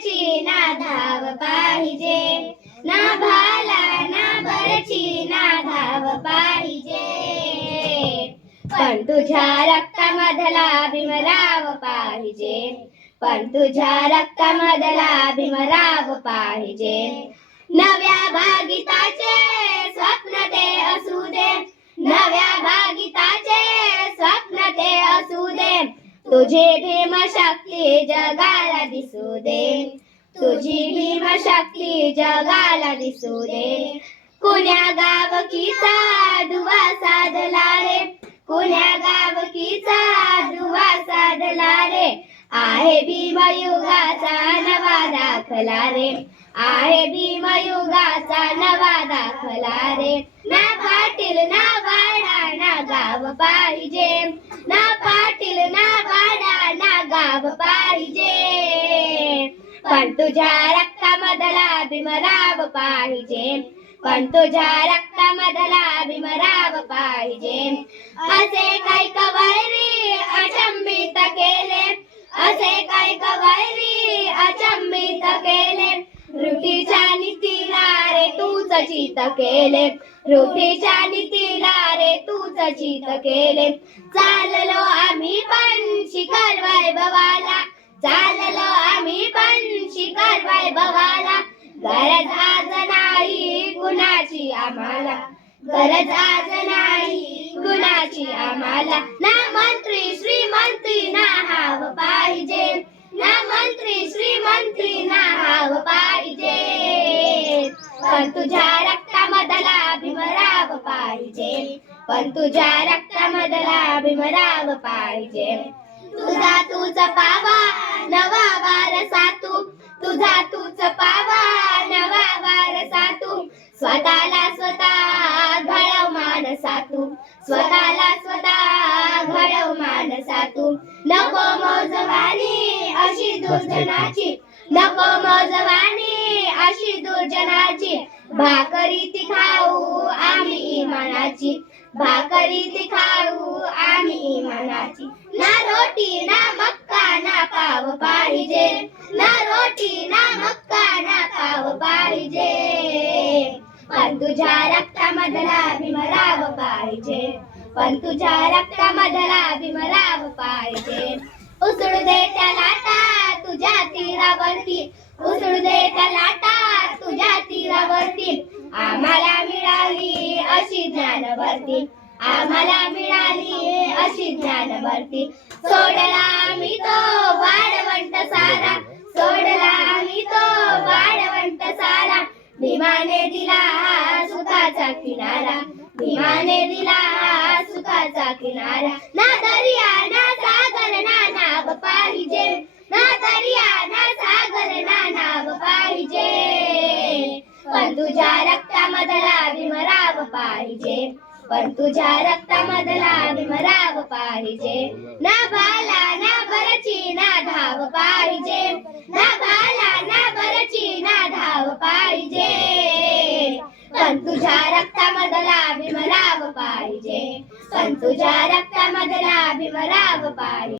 बरची ना धाव पाहिजे. ना भाला ना बरची ना धाव पाहिजे. पण तुझ्या रक्तामधला भीमराव पाहिजे. पण तुझ्या रक्तामधला भीमराव पाहिजे. नव्या भागिताचे स्वप्न तुझी भीमशक्ती जगाला दिसू दे. तुझी भीमशक्ती जगाला दिसू दे. कुण्या गावकीचा दुवा साधला रे? कुण्या गावकीचा दुवा साधला रे? आहे भीमयुगाचा नवा दाखला रे. आहे भीमयुगाचा पण तुझ्या रक्तामधला भीमराव पाहिजे. पण तुझ्या रक्तामधला भीमराव पाहिजे. असे काही कवायरी अचंबित केले. असे काही कवायरी अचंबित केले. रुटीच्या नीतीला रे तूच चित केले. रुटीच्या नीतीला रे तूच चित केले. चाललो आम्ही पण शिखर वैभवाला. चाललो आम्ही पण शिखर वैभवाला. गरज आज नाही कुणाची आम्हाला. गरज आज नाही कुणाची आम्हाला. ना मंत्री श्रीमंती ना हाव पाहिजे. ना मंत्री श्रीमंती ना हाव पाहिजे. पण तुझ्या रक्तामधला भीमराव पाहिजे. पण तुझ्या रक्तामधला भीमराव पाहिजे. तुझा तुझा पावा नवा वारसा तू तुझा तूच पावा नवा वारसा तू स्वतःला स्वतः घडव मानसा तू स्वतःला स्वतः घडव मानसा तू नको मोजवानी अशी दुर्जनाची. नको मोजवानी अशी दुर्जनाची. भाकरी ती खाऊ आम्ही इमानाची. भाकरी ती खाऊ आम्ही इमानाची. ना रोटी ना मक्का पाव पाहिजे. ना रोटी ना मक्का ना पाव पाहिजे. पण तुझ्या रक्तामधला भीमराव पाहिजे. पण तुझ्या रक्तामधला भीमराव पाहिजे. उसळू दे त्या लाटा तुझ्या तीरावरती. उसळू दे त्या लाटा तुझ्या तीरावरती. आम्हाला मिळाली अशी ज्ञानवरती. आम्हाला मिळाली अशी ज्ञानवरती सोडला मी तो वाढवंट सारा. सोडला मी तो वाढवंट सारा. भीमाने दिला सुखाचा किनारा. भीमाने दिला सुखाचा किनारा. ना दर्या ना सागर ना नाव पाहिजे. ना दर्या ना सागर ना नाव पाहिजे. पण तुझ्या रक्तामधला भीमराव पाहिजे. पण तुझ्या रक्तामधला भीमराव पाहिजे. ना भाला ना बरची ना धाव पाहिजे. ना भाला ना बरची ना धाव पाहिजे. पण तुझ्या रक्तामधला भीमराव पाहिजे. पण तुझ्या रक्तामधला भीमराव पाहिजे.